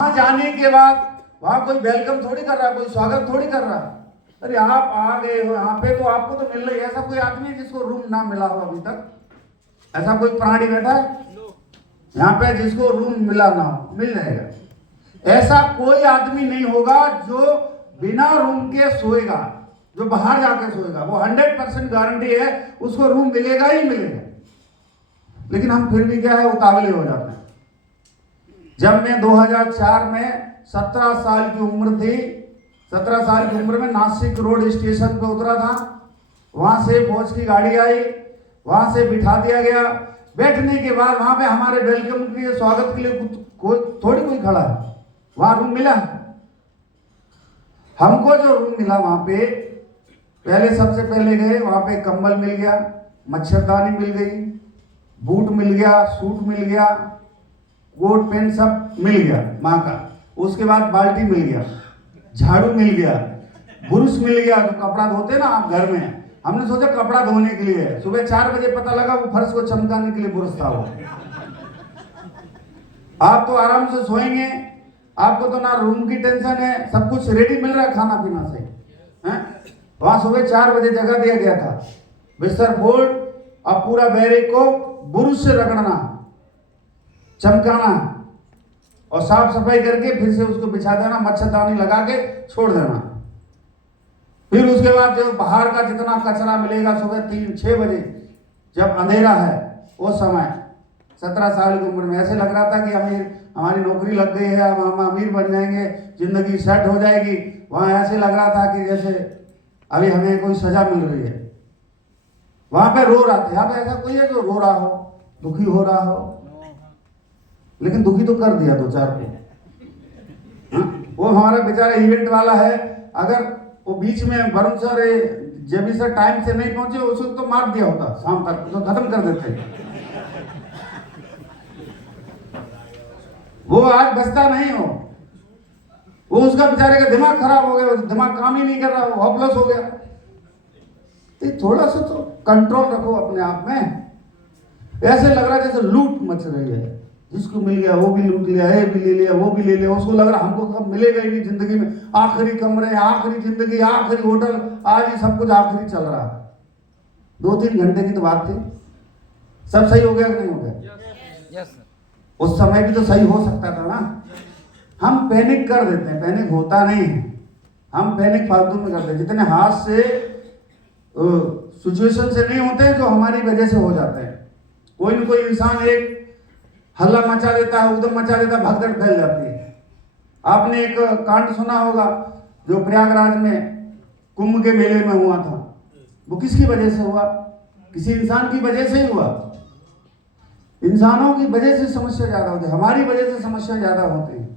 वहां जाने के बाद वहां कोई वेलकम थोड़ी कर रहा, कोई स्वागत थोड़ी कर रहा। अरे आप आ गए हो यहाँ पे तो आपको तो मिल रही है। ऐसा कोई आदमी जिसको रूम ना मिला हो अभी तक? ऐसा कोई प्राणी बैठा है यहाँ पे जिसको रूम मिला ना हो? मिल जाएगा। ऐसा कोई आदमी नहीं होगा जो बिना रूम के सोएगा, जो बाहर जाके सोएगा। वो 100% गारंटी है उसको रूम मिलेगा ही मिलेगा। लेकिन हम फिर भी क्या है, उतावले हो जाते हैं। जब मैं 2004 में 17 साल की उम्र थी, 17 साल की उम्र में नासिक रोड स्टेशन पे उतरा था। वहां से फौज की गाड़ी आई, वहां से बिठा दिया गया। बैठने के बाद वहां पे हमारे वेलकम के लिए, स्वागत के लिए थोड़ी कोई खड़ा है। वहां रूम मिला हमको। जो रूम मिला वहां पे, पहले सबसे पहले गए वहां पे, कंबल मिल गया, मच्छरदानी मिल गई, बूट मिल गया, सूट मिल गया, कोट पैंट सब मिल गया माँ का। उसके बाद बाल्टी मिल गया, झाड़ू मिल गया, बुरुश मिल गया। तो कपड़ा धोते ना आप घर में, हमने सोचा कपड़ा धोने के लिए है। सुबह 4 बजे पता लगा वो फर्श को चमकाने के लिए बुरुश था वो। आप तो आराम से सोएंगे, आपको तो ना रूम की टेंशन है, सब कुछ रेडी मिल रहा है खाना पीना से हैं। वहां सुबह 4 बजे जगह दिया गया था, बिस्तर फोल्ड, अब पूरा बैरिक को बुरुश से रगड़ना, चमकाना और साफ सफाई करके फिर से उसको बिछा देना, मच्छरदानी लगा के छोड़ देना। फिर उसके बाद जो बाहर का जितना कचरा मिलेगा, सुबह 3-6 बजे जब अंधेरा है वो समय, 17 साल की उम्र में ऐसे लग रहा था कि हमारी नौकरी लग गई है, अब हम अमीर बन जाएंगे, जिंदगी सेट हो जाएगी। वहां ऐसे लग रहा था कि जैसे अभी हमें कोई सजा मिल रही है। वहां पे रो रहा था। यहाँ पे ऐसा कोई है जो रो रहा हो, दुखी हो रहा हो? लेकिन दुखी तो कर दिया 2-4 को। वो हमारा बेचारा इवेंट वाला है, अगर वो बीच में वरुण सर जेबी सर टाइम से नहीं पहुंचे, उसको तो मार दिया होता, शाम तक तो खत्म कर देते। वो आज बचता नहीं हो, वो उसका बेचारे का दिमाग खराब हो गया, दिमाग काम ही नहीं कर रहा, वो हॉपलेस हो गया। तो थोड़ा सा तो कंट्रोल रखो अपने आप में। ऐसे लग रहा है जैसे लूट मच रही है, जिसको मिल गया वो भी लूट लिया, ये भी ले लिया, वो भी ले लिया। उसको लग रहा हमको कब मिलेगा ही नहीं जिंदगी में। आखिरी कमरे, आखिरी जिंदगी, आखिरी होटल, आज ही सब कुछ आखिरी चल रहा है। 2-3 घंटे की तो बात थी, सब सही हो गया कि नहीं हो गया? उस समय भी तो सही हो सकता था ना। हम पैनिक कर देते हैं, पैनिक होता नहीं है, हम पैनिक फालतू में करते हैं। जितने हाथ से सिचुएशन से नहीं होते हैं, जो हमारी वजह से हो जाते हैं। कोई न कोई इंसान एक हल्ला मचा देता है, उधम मचा देता है, भगदड़ फैल जाती है। आपने एक कांड सुना होगा जो प्रयागराज में कुंभ के मेले में हुआ था। वो किसकी वजह से हुआ? किसी इंसान की वजह से ही हुआ। इंसानों की वजह से समस्या ज्यादा होती है, हमारी वजह से समस्या ज्यादा होती है।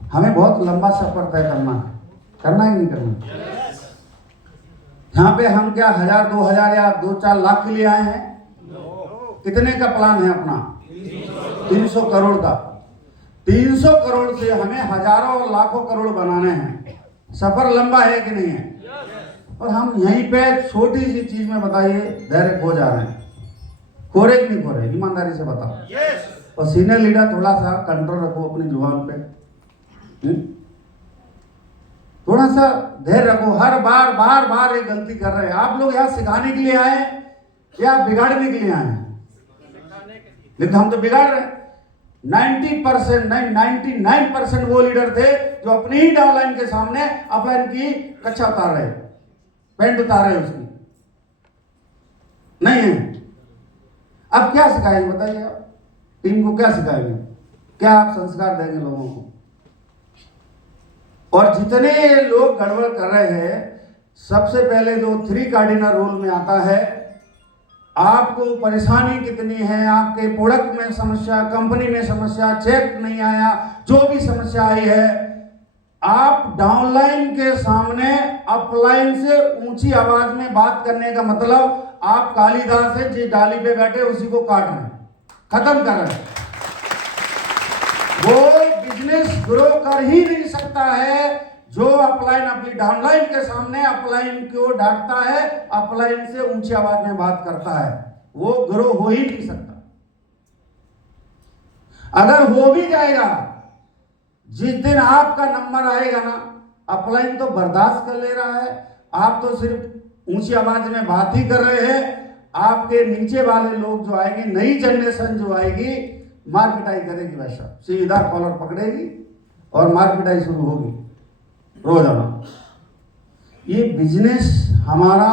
हमें बहुत लंबा सफर तय करना है, करना ही नहीं करना। यहाँ पे हम क्या 1000-2000 या 2-4 लाख के लिए आए हैं? कितने का प्लान है अपना? 300 करोड़ का। 300 करोड़ से हमें हजारों और लाखों करोड़ बनाने हैं। सफर लंबा है कि नहीं है? और हम यहीं पे छोटी सी चीज में बताइए धैर्य खो जा रहे हैं। खोरे कि नहीं खोरे? ईमानदारी से बताओ। और सीनियर लीडर थोड़ा सा कंट्रोल रखो अपनी जुबान पे, थोड़ा सा धैर्य रखो। हर बार ये गलती कर रहे हैं आप लोग। यहाँ सिखाने के लिए आए या बिगाड़ने के लिए आए हैं? लेकिन हम तो बिगाड़ रहे हैं। 90% नहीं 99% वो लीडर थे जो अपनी ही डाउनलाइन के सामने अपलाइन की कच्छा उतार रहे, पैंट उतार रहे उसकी। नहीं है। अब क्या सिखाएंगे बताइए? आप टीम को क्या सिखाएंगे? क्या आप संस्कार देंगे लोगों को? और जितने लोग गड़बड़ कर रहे हैं, सबसे पहले जो 3 कार्डिनल रूल में आता है, आपको परेशानी कितनी है, आपके प्रोडक्ट में समस्या, कंपनी में समस्या, चेक नहीं आया, जो भी समस्या आई है, आप डाउनलाइन के सामने अपलाइन से ऊंची आवाज में बात करने का मतलब आप कालिदास है जिस डाली पे बैठे उसी को काट रहे हैं, खत्म कर रहे हैं। वो बिजनेस ग्रो कर ही नहीं सकता है जो अपलाइन अपनी डाउनलाइन के सामने अपलाइन को डांटता है, अपलाइन से ऊंची आवाज में बात करता है। वो ग्रो हो ही नहीं सकता। अगर हो भी जाएगा जिस दिन आपका नंबर आएगा ना, अपलाइन तो बर्दाश्त कर ले रहा है, आप तो सिर्फ ऊंची आवाज में बात ही कर रहे हैं। आपके नीचे वाले लोग जो आएंगे, नई जनरेशन जो आएगी, मार पिटाई करेगी, वैसा सीधा कॉलर पकड़ेगी और मार पिटाई शुरू होगी रोजाना। ये बिजनेस हमारा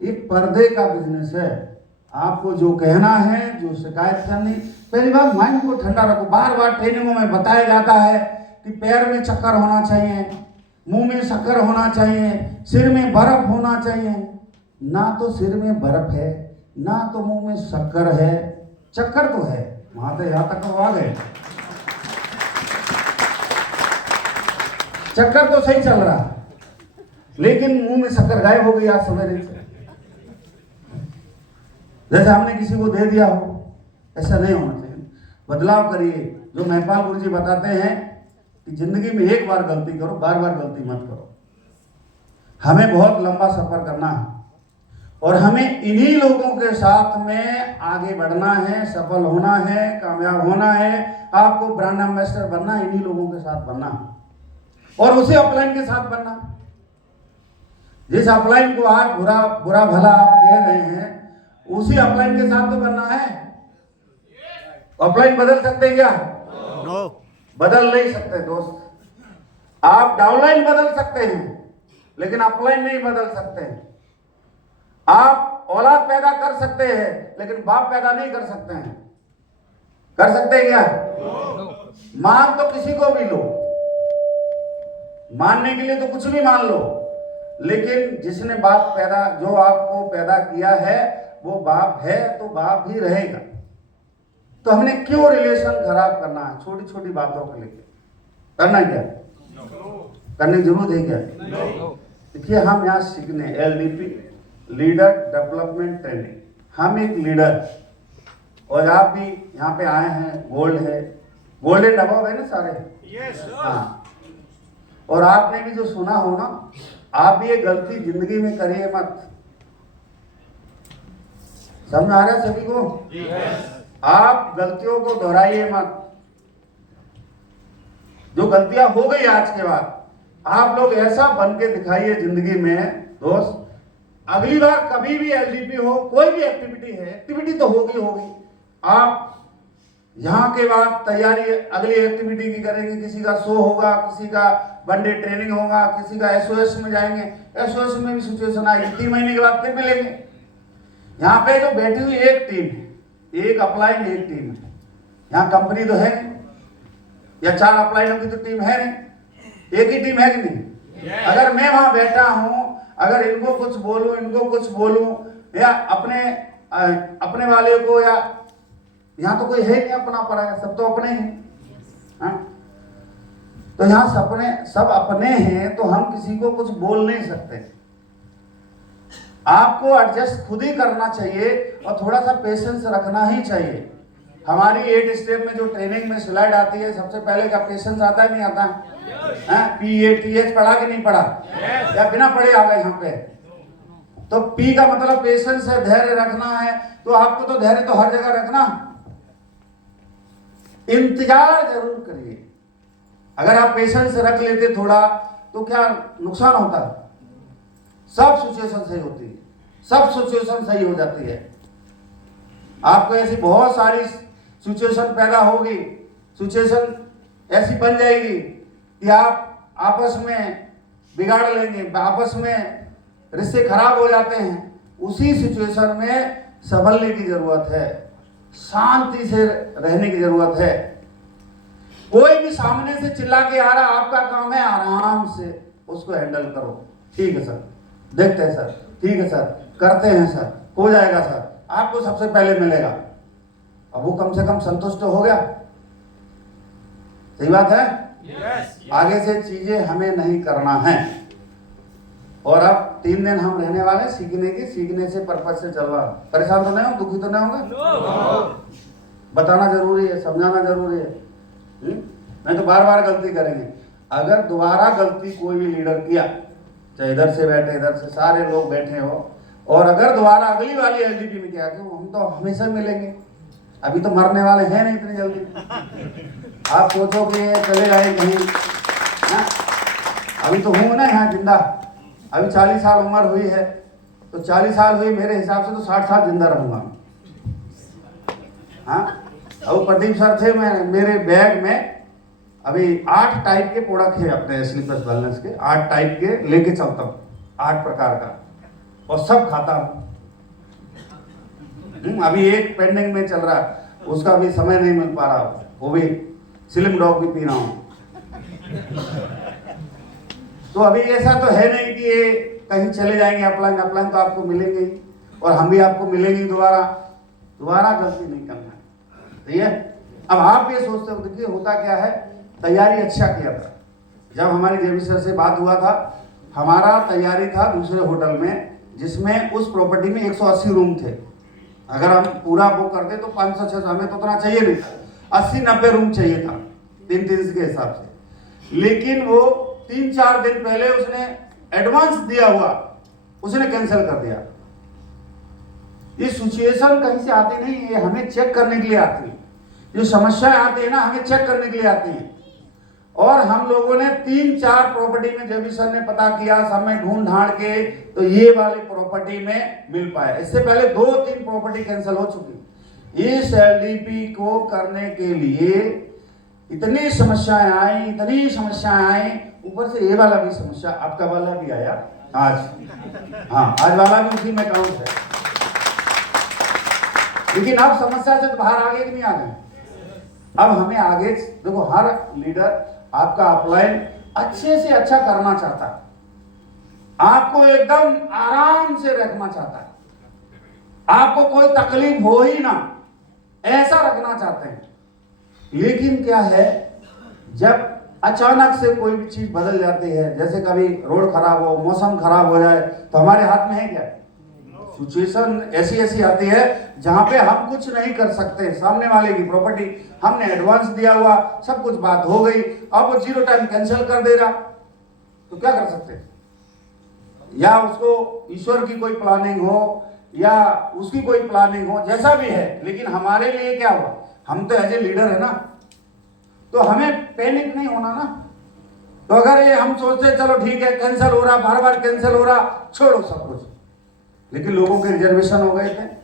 एक पर्दे का बिजनेस है। आपको जो कहना है, जो शिकायत करनी, पहली बात माइंड को ठंडा रखो। बार बार ट्रेनिंगों में बताया जाता है कि पैर में चक्कर होना चाहिए, मुंह में शक्कर होना चाहिए, सिर में बर्फ होना चाहिए। ना तो सिर में बर्फ है, ना तो मुंह में शक्कर है। चक्कर तो है, वहां से यहां तक आ गए, चक्कर तो सही चल रहा है, लेकिन मुंह में शक्कर गायब हो गई आज सवेरे से। जैसे हमने किसी को दे दिया हो, ऐसा नहीं होना चाहिए। बदलाव करिए। जो महिपाल गुरु जी बताते हैं कि जिंदगी में एक बार गलती करो, बार बार गलती मत करो। हमें बहुत लंबा सफर करना है और हमें इन्हीं लोगों के साथ में आगे बढ़ना है, सफल होना है, कामयाब होना है। आपको ब्रांड एम्बेसडर बनना है, इन्हीं लोगों के साथ बनना है और उसी अपलाइन के साथ बनना है। जिस अपलाइन को आज बुरा भला आप कह रहे हैं, उसी अपलाइन के साथ तो बनना है। अपलाइन बदल सकते हैं क्या? नो, बदल नहीं सकते दोस्त। आप डाउनलाइन बदल सकते हैं, लेकिन अपलाइन नहीं बदल सकते हैं। आप औलाद पैदा कर सकते हैं, लेकिन बाप पैदा नहीं कर सकते हैं। कर सकते हैं क्या? मान तो किसी को भी लो, मानने के लिए तो कुछ भी मान लो, लेकिन जिसने बाप पैदा, जो आपको पैदा किया है, वो बाप है तो बाप ही रहेगा। तो हमने क्यों रिलेशन खराब करना है छोटी छोटी बातों को लेकर? करना क्या? करने की जरूरत है क्या? देखिए, हम यहाँ सीखने LDP, लीडर डेवलपमेंट ट्रेनिंग, हम एक लीडर, और आप भी यहाँ पे आए हैं, गोल्ड है, गोल्डन अबव है ना सारे? हाँ। और आपने भी जो सुना हो ना, आप भी ये गलती जिंदगी में करिए मत। समझ आ रहा है सभी को? आप गलतियों को दोहराइए मत। जो गलतियां हो गई आज के बाद, आप लोग ऐसा बन के दिखाइए जिंदगी में दोस्त। अगली बार कभी भी LDP हो, कोई भी एक्टिविटी है, एक्टिविटी तो होगी। आप यहाँ के बाद तैयारी अगली एक्टिविटी की करेंगे। किसी का शो होगा, किसी का वनडे ट्रेनिंग होगा, किसी का SOS में जाएंगे। SOS में भी सिचुएशन आएगी, 3 महीने के बाद फिर मिलेंगे। यहाँ पे जो बैठी हुई एक टीम है, एक अपलाइन एक टीम है। यहाँ कंपनी तो है नहीं, या 4 अपलाइनों की तो टीम है नहीं, एक ही टीम है कि नहीं? अगर मैं वहां बैठा हूं, अगर इनको कुछ बोलूं, इनको कुछ बोलूं, या अपने वाले को, या यहाँ तो कोई है नहीं अपना पड़ा है, सब तो अपने हैं। तो यहाँ सब अपने हैं, तो हम किसी को कुछ बोल नहीं सकते। आपको एडजस्ट खुद ही करना चाहिए और थोड़ा सा पेशेंस रखना ही चाहिए। हमारी 8 स्टेप में जो ट्रेनिंग में स्लाइड आती है, सबसे पहले का पेशेंस आता है नहीं आता है? PATH पढ़ा कि नहीं पढ़ा? या बिना पढ़े आ गए यहाँ पे? तो P का मतलब पेशेंस है, धैर्य रखना है। तो आपको तो धैर्य तो हर जगह रखना, इंतजार जरूर करिए। अगर आप पेशेंस रख लेते थोड़ा, तो क्या नुकसान होता है? सब सिचुएशन सही होती है, सब सिचुएशन सही हो जाती है। आपको ऐसी बहुत सारी सिचुएशन पैदा होगी, सिचुएशन ऐसी बन जाएगी कि आप आपस में बिगाड़ लेंगे, आपस में रिश्ते खराब हो जाते हैं। उसी सिचुएशन में संभलने की जरूरत है, शांति से रहने की जरूरत है। कोई भी सामने से चिल्ला के आ रहा, आपका काम है आराम से उसको हैंडल करो। ठीक है सर, देखते हैं सर, ठीक है सर, करते हैं सर, हो जाएगा सर, आपको सबसे पहले मिलेगा। अब वो कम से कम संतुष्ट हो गया। सही बात है? yes. आगे से चीजें हमें नहीं करना है। और अब 3 दिन हम रहने वाले सीखने की, सीखने से पर्पज से चल रहा। परेशान तो नहीं हो, दुखी तो नहीं होंगे? no. बताना जरूरी है, समझाना जरूरी है। नहीं तो बार बार गलती करेंगे। अगर दोबारा गलती कोई भी लीडर किया, चाहे इधर से बैठे, इधर से सारे लोग बैठे हो, और अगर दोबारा अगली वाली LDP में क्या, हम तो हमेशा मिलेंगे, अभी तो मरने वाले हैं नहीं इतनी जल्दी। आप सोचो कि ये चले आए कहीं ना, अभी तो हूँ ना यहाँ जिंदा, अभी 40 साल उम्र हुई है, तो 40 साल हुई मेरे हिसाब से तो 60 साल जिंदा रहूँगा। हाँ, अब प्रदीप सर थे, मैं मेरे बैग में अभी 8 टाइप के प्रोडक्ट है अपने स्लीपर्स वेलनेस के, 8 टाइप के लेके चलता हूँ, 8 प्रकार का, और सब खाता हूँ। अभी एक पेंडिंग में चल रहा है, उसका भी समय नहीं मिल पा रहा, वो भी स्लिम डॉग भी पी रहा हूँ। तो अभी ऐसा तो है नहीं कि ये कहीं चले जाएंगे अपलाइन, अपलाइन तो आपको मिलेंगे ही, और हम भी आपको मिलेंगे दोबारा, दोबारा गलती नहीं करना है, ठीक है। अब आप ये सोचते हो, देखिए होता क्या है, तैयारी अच्छा किया था। जब हमारी जेबी सर से बात हुआ था, हमारा तैयारी था दूसरे होटल में, जिसमें उस प्रॉपर्टी में 180 रूम थे। अगर हम पूरा बुक करते तो 500-600, हमें तो उतना चाहिए नहीं था, 80-90 रूम चाहिए था 3-3 के हिसाब से। लेकिन वो 3-4 दिन पहले उसने एडवांस दिया हुआ, उसने कैंसिल कर दिया। ये सिचुएशन कहीं से आती नहीं है, हमें चेक करने के लिए आती है। जो समस्याएं आती है ना, हमें चेक करने के लिए आती है। और हम लोगों ने 3-4 प्रॉपर्टी में जब सर ने पता किया, सब में ढूंढ ढांड के, तो ये वाली प्रॉपर्टी में मिल पाया। इससे पहले 2-3 प्रॉपर्टी कैंसिल हो चुकी। इस एलडीपी को करने के लिए इतनी समस्याएं आई, इतनी समस्याएं आई, ऊपर से ये वाला भी समस्या, आपका वाला भी आया आज। हाँ, आज वाला भी उसी में काउंट है। लेकिन अब समस्या से तो बाहर आगे कि नहीं आ गए। अब हमें आगे देखो, हर लीडर आपका अपलाइन अच्छे से अच्छा करना चाहता है, आपको एकदम आराम से रखना चाहता है, आपको कोई तकलीफ हो ही ना, ऐसा रखना चाहते हैं। लेकिन क्या है, जब अचानक से कोई भी चीज बदल जाती है, जैसे कभी रोड खराब हो, मौसम खराब हो जाए, तो हमारे हाथ में है क्या? सिचुएशन ऐसी ऐसी आती है जहां पे हम कुछ नहीं कर सकते। सामने वाले की प्रॉपर्टी हमने एडवांस दिया हुआ, सब कुछ बात हो गई, अब वो 0 टाइम कैंसिल कर दे रहा, तो क्या कर सकते? या उसको ईश्वर की कोई प्लानिंग हो, या उसकी कोई प्लानिंग हो, जैसा भी है, लेकिन हमारे लिए क्या हुआ, हम तो एज ए लीडर है ना, तो हमें पैनिक नहीं होना ना। तो अगर ये हम सोचते चलो ठीक है, कैंसिल हो रहा, बार बार कैंसिल हो रहा, छोड़ो सब कुछ, लेकिन लोगों के रिजर्वेशन हो गए थे,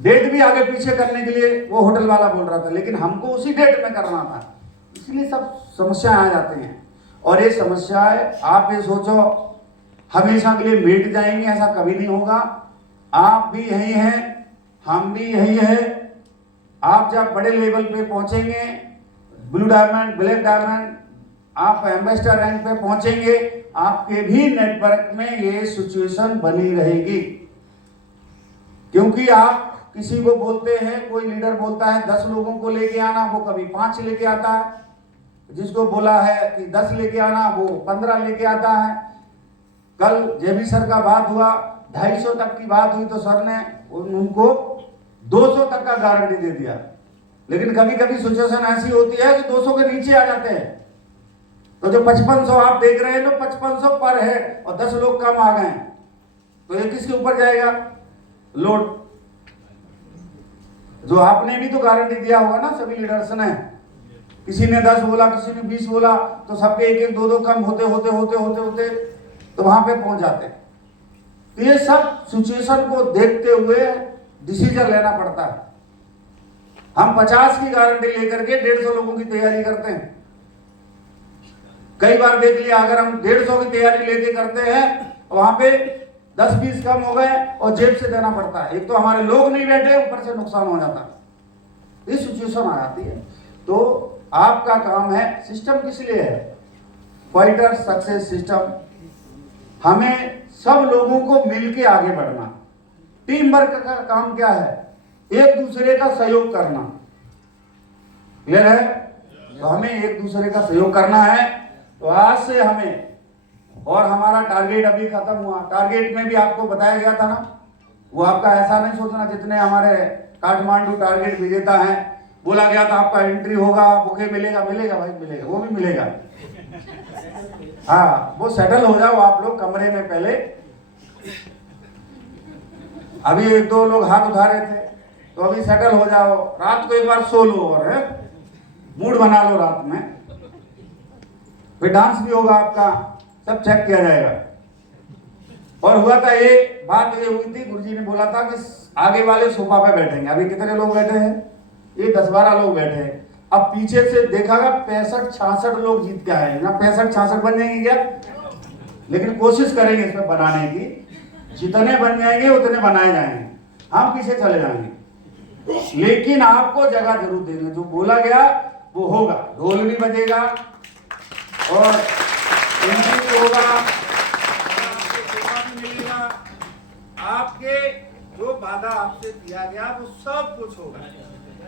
डेट भी आगे पीछे करने के लिए वो होटल वाला बोल रहा था, लेकिन हमको उसी डेट में करना था, इसलिए सब समस्याएं आ जाती हैं। और ये समस्याएं आप ये सोचो हमेशा के लिए मिट जाएंगी, ऐसा कभी नहीं होगा। आप भी यही हैं, हम भी यही है। आप जब बड़े लेवल पे पहुंचेंगे, ब्लू डायमंड, ब्लैक डायमंड, आप एम्बेसडर रैंक पे पहुंचेंगे, आपके भी नेटवर्क में ये सिचुएशन बनी रहेगी। क्योंकि आप किसी को बोलते हैं, कोई लीडर बोलता है 10 लोगों को लेके आना, वो कभी 5 लेके आता है। जिसको बोला है कि 10 लेके आना, वो 15 लेके आता है। कल जेबी सर का बात हुआ, 250 तक की बात हुई, तो सर ने उनको 200 तक का गारंटी दे दिया। लेकिन कभी कभी सिचुएशन ऐसी होती है कि 200 के नीचे आ जाते हैं, तो जो 5500 आप देख रहे हैं, तो 5500 पर है और 10 लोग कम आ गए, तो ये किसके ऊपर जाएगा लोड? जो आपने भी तो गारंटी दिया होगा ना, सभी लीडर्स ने, किसी ने 10 बोला, किसी ने 20 बोला, तो सबके 1-1, 2-2 कम होते होते होते होते होते तो वहां पे पहुंच जाते हैं। तो ये सब सिचुएशन को देखते हुए डिसीजन लेना पड़ता है। हम 50 की गारंटी लेकर के 150 लोगों की तैयारी करते हैं। कई बार देख लिया, अगर हम 150 की तैयारी लेके करते हैं, वहां पे 10-20 कम हो गए और जेब से देना पड़ता है। एक तो हमारे लोग नहीं बैठे, ऊपर से नुकसान हो जाता है, ये सिचुएशन आ जाती है। तो आपका काम है, सिस्टम किस लिए है? Fighter success system. हमें सब लोगों को मिलके आगे बढ़ना। टीम वर्क का काम क्या है? एक दूसरे का सहयोग करना। क्लियर है? तो हमें एक दूसरे का सहयोग करना है। तो आज से हमें, और हमारा टारगेट अभी खत्म हुआ, टारगेट में भी आपको बताया गया था ना, वो आपका ऐसा नहीं सोचना, जितने हमारे काठमांडू टारगेट विजेता हैं, बोला गया था आपका एंट्री होगा, बुके मिलेगा, मिलेगा भाई मिलेगा, वो भी मिलेगा। हाँ, वो सेटल हो जाओ आप लोग कमरे में पहले। अभी 1-2 लोग हाथ उठा रहे थे, तो अभी सेटल हो जाओ, रात को एक बार सो लो, और है मूड बना लो रात में, फिर डांस भी होगा आपका, सब चेक किया जाएगा। और हुआ था ये बात ये हुई थी, गुरुजी ने बोला था कि आगे वाले सोफा पे बैठेंगे। अभी कितने लोग बैठे हैं? ये 10-12 लोग बैठे हैं। अब पीछे से देखागा 65-66 लोग जीत के आए हैं ना। 65-66 बन जाएंगे क्या? लेकिन कोशिश करेंगे इसमें बनाने की, जितने बन जाएंगे उतने बनाए जाएंगे, हम पीछे चले जाएंगे। लेकिन आपको जगह जरूर देना, जो बोला गया वो होगा। ढोल भी बजेगा और भी होगा, भी मिलेगा। आपके जो वादा आपसे किया गया वो सब कुछ होगा।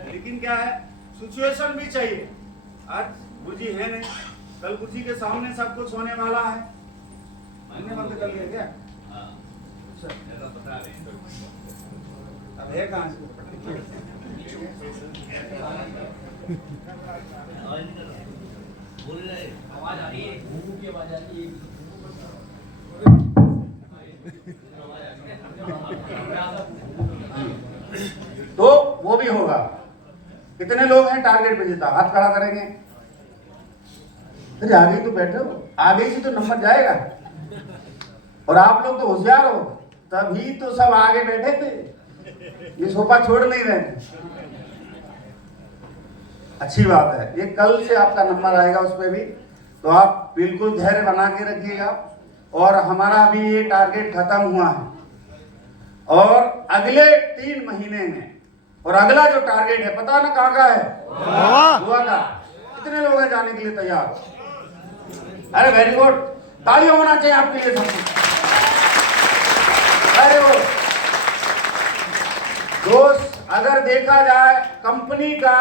लेकिन क्या है, सिचुएशन भी चाहिए। आज गुरुजी है नहीं, कल गुरुजी के सामने सब कुछ होने वाला है। हमने बंद कर लिया क्या? अब है कहां से? आवाज आ रही है, घूम की आवाज आ रही है। तो वो भी होगा। कितने लोग हैं टारगेट पे जीता? हाथ खड़ा करेंगे। फिर आगे तो बैठे हो, आगे से तो नंबर जाएगा। और आप लोग तो होशियार हो, तभी तो सब आगे बैठे थे, ये सोफा छोड़ नहीं रहे थे। अच्छी बात है। ये कल से आपका नंबर आएगा उस पर भी, तो आप बिल्कुल धैर्य बना के रखिएगा। और हमारा अभी ये टारगेट खत्म हुआ है और अगले 3 महीने में, और अगला जो टारगेट है पता ना कहाँ का है? गोवा का। कितने लोग हैं जाने के लिए तैयार? अरे वेरी गुड, तालियां होना चाहिए आपके लिए सबको। अरे वो दोस्त, अगर देखा जाए कंपनी का